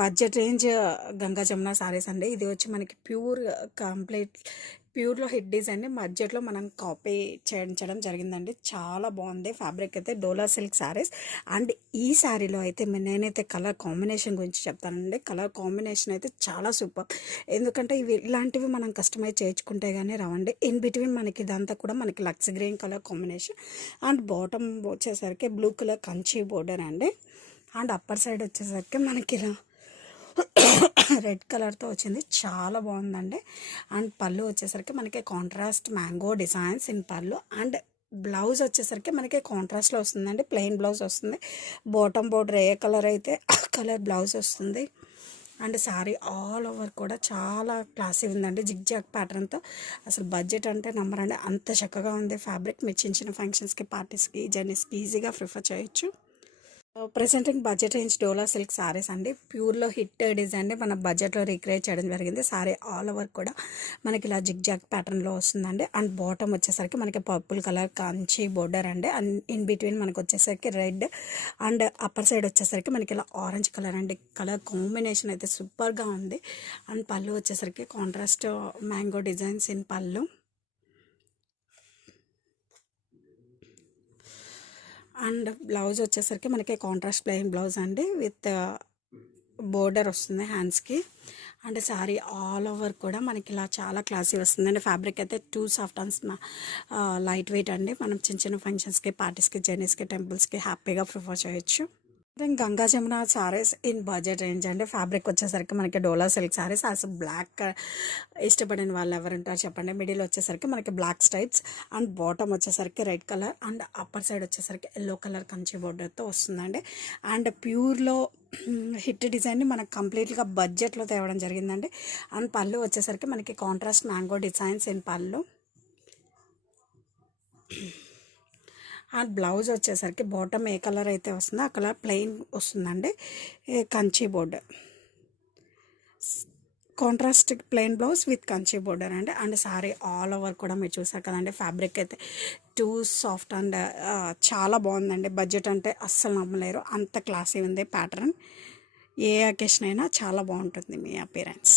Budget range Ganga Jamuna saris అండి. ఇది వచ్చి మనకి కంప్లీట్ ప్యూర్‌లో హిట్ డిజైన్ బడ్జెట్‌లో మనం కాపీ చేయించడం జరిగిందండి. చాలా బాగుంది. ఫ్యాబ్రిక్ అయితే డోలా సిల్క్ సారీస్. అండ్ ఈ సారీలో అయితే నేనైతే కలర్ కాంబినేషన్ గురించి చెప్తానండి. కలర్ కాంబినేషన్ అయితే చాలా సూపర్. ఎందుకంటే ఇలాంటివి మనం కస్టమైజ్ చేయించుకుంటే కానీ రావండి. ఇన్ బిట్వీన్ మనకి ఇదంతా కూడా మనకి లక్స్ green colour combination and bottom వచ్చేసరికి బ్లూ కలర్ కంచి బోర్డర్ అండి. అండ్ అప్పర్ సైడ్ వచ్చేసరికి మనకి ఇలా రెడ్ కలర్తో వచ్చింది. చాలా బాగుందండి. అండ్ పళ్ళు వచ్చేసరికి మనకి కాంట్రాస్ట్ మ్యాంగో డిజైన్స్ ఇన్ పళ్ళు. అండ్ బ్లౌజ్ వచ్చేసరికి మనకి కాంట్రాస్ట్లో వస్తుందండి. ప్లెయిన్ బ్లౌజ్ వస్తుంది. బాటమ్ బోర్డర్ ఏ కలర్ అయితే ఆ కలర్ బ్లౌజ్ వస్తుంది. అండ్ శారీ ఆల్ ఓవర్ కూడా చాలా క్లాసీ ఉందండి. జిగ్జాగ్ ప్యాటర్న్తో. అసలు బడ్జెట్ అంటే నమ్మరండి, అంత చక్కగా ఉంది ఫ్యాబ్రిక్. మీరు చిన్న చిన్న ఫంక్షన్స్కి, పార్టీస్కి, జర్నీస్కి ఈజీగా ప్రిఫర్ చేయొచ్చు. ప్రెసెంటింగ్ బడ్జెట్ రేంజ్ డోలా సిల్క్ సారీస్ అండి. ప్యూర్లో హిట్ డిజైన్ మన బడ్జెట్లో రీక్రియేట్ చేయడం జరిగింది. సారీ ఆల్ ఓవర్ కూడా మనకి ఇలా జిగ్జాగ్ ప్యాటర్న్లో వస్తుందండి. అండ్ బాటమ్ వచ్చేసరికి మనకి పర్పుల్ కలర్ కంచి బోర్డర్ అండి. అండ్ ఇన్ బిట్వీన్ మనకు వచ్చేసరికి రెడ్ అండ్ అప్పర్ సైడ్ వచ్చేసరికి మనకి ఇలా ఆరెంజ్ కలర్ అండి. కలర్ కాంబినేషన్ అయితే సూపర్గా ఉంది. అండ్ పళ్ళు వచ్చేసరికి కాంట్రాస్ట్ మ్యాంగో డిజైన్స్ ఇన్ పళ్ళు. అండ్ బ్లౌజ్ వచ్చేసరికి మనకి కాంట్రాస్ట్ ప్లెయిన్ బ్లౌజ్ అండి విత్ బోర్డర్ వస్తుంది హ్యాండ్స్కి. అండ్ శారీ ఆల్ ఓవర్ కూడా మనకి ఇలా చాలా క్లాసీ వస్తుందండి. ఫ్యాబ్రిక్ అయితే two soft and light weight అండి. మనం చిన్న చిన్న ఫంక్షన్స్కి, పార్టీస్కి, జర్నీస్కి, టెంపుల్స్కి హ్యాపీగా ప్రిఫర్ చేయొచ్చు. Ganga Jamuna saris in budget range అండి. ఫ్యాబ్రిక్ వచ్చేసరికి మనకి డోలా సిల్క్ సారీస్. అసలు బ్లాక్ ఇష్టపడిన వాళ్ళు ఎవరుంటారు చెప్పండి. మిడిల్ వచ్చేసరికి మనకి బ్లాక్ స్ట్రైప్స్ అండ్ బాటమ్ వచ్చేసరికి red colour and upper side వచ్చేసరికి ఎల్లో కలర్ కంచి బోర్డర్తో వస్తుందండి. అండ్ ప్యూర్లో హిట్ డిజైన్ని మనకు కంప్లీట్గా బడ్జెట్లో తేవడం జరిగిందండి. అండ్ పళ్ళు వచ్చేసరికి మనకి కాంట్రాస్ట్ మ్యాంగో డిజైన్స్ ఇన్ పళ్ళు. అండ్ బ్లౌజ్ వచ్చేసరికి బాటమ్ ఏ కలర్ అయితే వస్తుందో ఆ కలర్ ప్లెయిన్ వస్తుందండి. Kanchi border contrast plain blouse with Kanchi border అండి. అండ్ సారీ ఆల్ ఓవర్ కూడా మీరు చూసారు కదండి. ఫ్యాబ్రిక్ అయితే టూ సాఫ్ట్ అండ్ చాలా బాగుందండి. బడ్జెట్ అంటే అస్సలు నమ్మలేరు, అంత క్లాసీ ఉంది ప్యాటర్న్. ఏ అకేషన్ అయినా చాలా బాగుంటుంది మీ అపియరెన్స్.